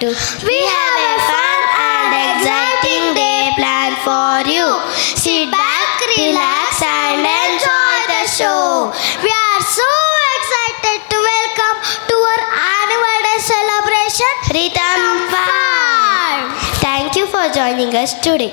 too. We have a fun and exciting day planned for you. Sit back, relax and enjoy the show. We are so excited to welcome to our annual day celebration, Rhythm Fun. Thank you for joining us today.